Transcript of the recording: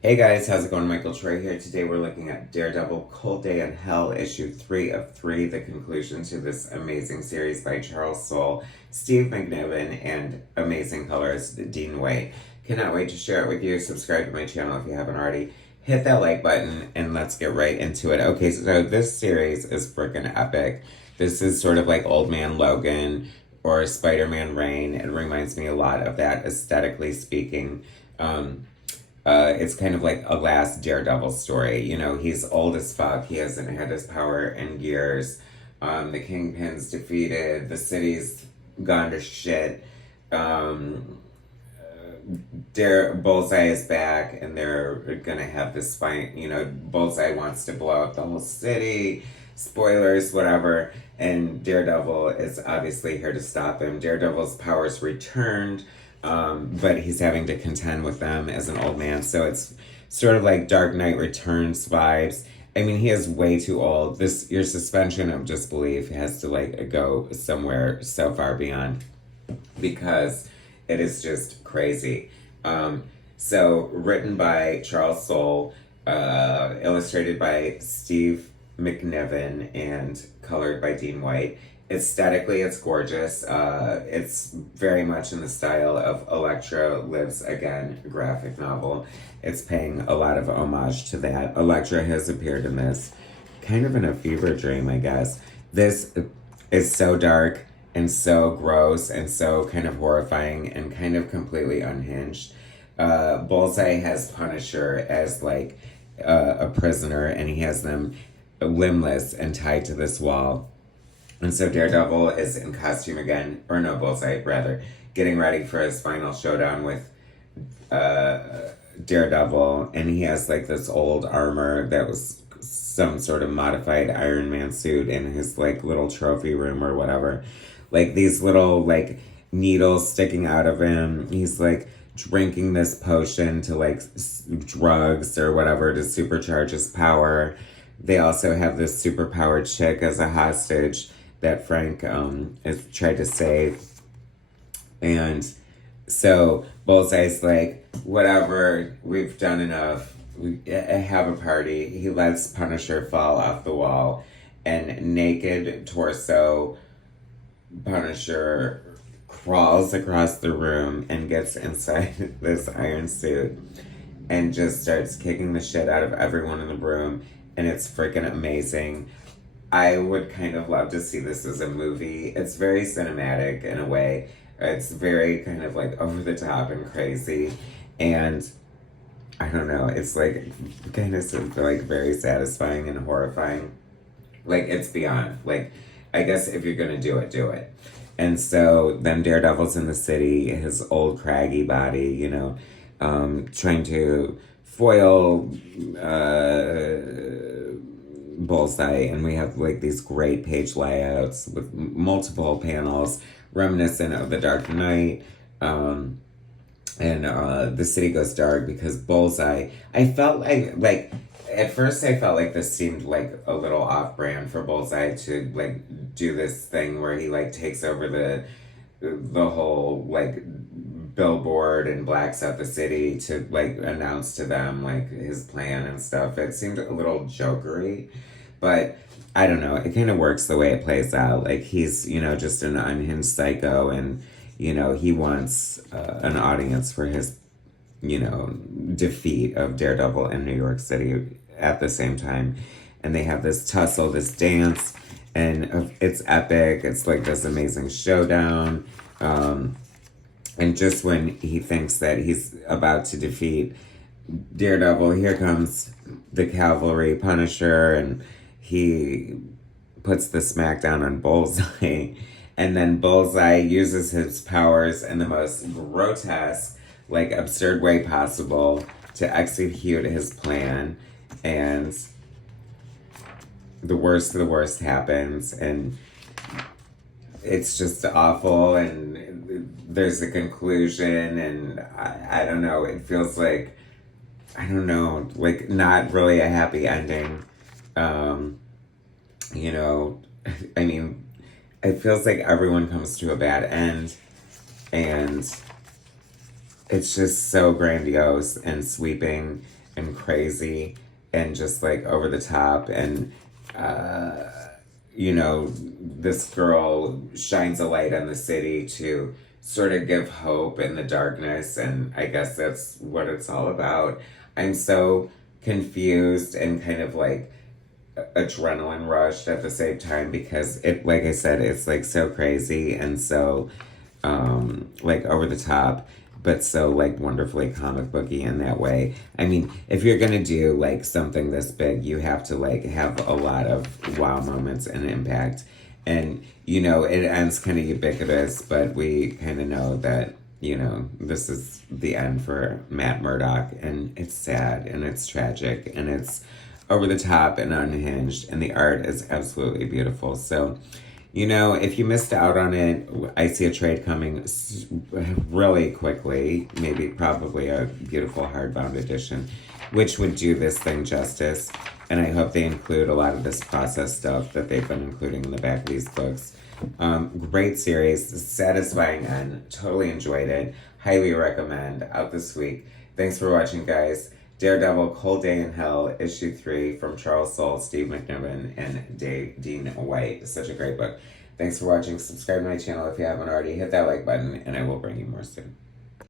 Hey guys, how's it going? Michael Troy here. Today we're looking at Daredevil Cold Day in Hell, issue 3 of 3, the conclusion to this amazing series by Charles Soule, Steve McNiven, and amazing colorist Dean White. Cannot wait to share it with you. Subscribe to my channel if you haven't already. Hit that like button and let's get right into it. Okay, so this series is freaking epic. This is sort of like Old Man Logan or Spider-Man Reign. It reminds me a lot of that, aesthetically speaking. It's kind of like a last Daredevil story. You know, he's old as fuck. He hasn't had his power in years. The Kingpin's defeated. The city's gone to shit. Bullseye is back, and they're gonna have this fight. You know, Bullseye wants to blow up the whole city. Spoilers, whatever. And Daredevil is obviously here to stop him. Daredevil's powers returned, but he's having to contend with them as an old man. So it's sort of like Dark Knight Returns vibes. I mean, he is way too old. Your suspension of disbelief has to like go somewhere so far beyond, because it is just crazy. So written by Charles Soule, illustrated by Steve McNiven, and colored by Dean White. Aesthetically, it's gorgeous. It's very much in the style of Elektra Lives Again graphic novel. It's paying a lot of homage to that. Elektra has appeared in this kind of in a fever dream, I guess. This is so dark and so gross and so kind of horrifying and kind of completely unhinged. Bullseye has Punisher as like a prisoner, and he has them limbless and tied to this wall. And so Daredevil is in costume again, or no, Bullseye, rather, getting ready for his final showdown with Daredevil, and he has like this old armor that was some sort of modified Iron Man suit in his like little trophy room or whatever. Like these little like needles sticking out of him. He's like drinking this potion to like drugs or whatever to supercharge his power. They also have this superpowered chick as a hostage that Frank has tried to save. And so Bullseye's like, whatever, we've done enough. We have a party. He lets Punisher fall off the wall, and naked torso Punisher crawls across the room and gets inside this iron suit and just starts kicking the shit out of everyone in the room. And it's freaking amazing. I would kind of love to see this as a movie. It's very cinematic in a way. It's very kind of like over the top and crazy. And I don't know, it's like kind of like very satisfying and horrifying. Like it's beyond. Like, I guess if you're gonna do it, do it. And so then Daredevil's in the city, his old craggy body, you know, trying to foil Bullseye, and we have like these great page layouts with multiple panels reminiscent of the Dark Knight. And the city goes dark because Bullseye, I felt like at first I felt like this seemed like a little off-brand for Bullseye to like do this thing where he like takes over the whole like billboard and blacks out the city to like announce to them like his plan and stuff. It seemed a little jokery, but I don't know, it kind of works the way it plays out. Like he's, you know, just an unhinged psycho, and you know, he wants an audience for his, you know, defeat of Daredevil in New York City at the same time. And they have this tussle, this dance, and it's epic. It's like this amazing showdown. And just when he thinks that he's about to defeat Daredevil, here comes the cavalry Punisher, and he puts the smackdown on Bullseye. And then Bullseye uses his powers in the most grotesque, like absurd way possible to execute his plan. And the worst of the worst happens, and it's just awful, and there's a conclusion, and I don't know, it feels like, I don't know, like not really a happy ending. You know, I mean, it feels like everyone comes to a bad end, and it's just so grandiose and sweeping and crazy and just like over the top. And, you know, this girl shines a light on the city to sort of give hope in the darkness. And I guess that's what it's all about. I'm so confused and kind of like adrenaline rushed at the same time because it, like I said, it's like so crazy and so like over the top, but so like wonderfully comic booky in that way. I mean, if you're gonna do like something this big, you have to like have a lot of wow moments and impact. And you know, it ends kind of ubiquitous, but we kind of know that, you know, this is the end for Matt Murdock, and it's sad and it's tragic and it's over the top and unhinged, and the art is absolutely beautiful. So, you know, if you missed out on it, I see a trade coming really quickly, maybe probably a beautiful hardbound edition, which would do this thing justice. And I hope they include a lot of this process stuff that they've been including in the back of these books. Great series, satisfying end, totally enjoyed it, highly recommend, out this week. Thanks for watching, guys. Daredevil, Cold Day in Hell, issue 3 from Charles Soule, Steve McNiven, and Dean White. Such a great book. Thanks for watching. Subscribe to my channel if you haven't already. Hit that like button, and I will bring you more soon.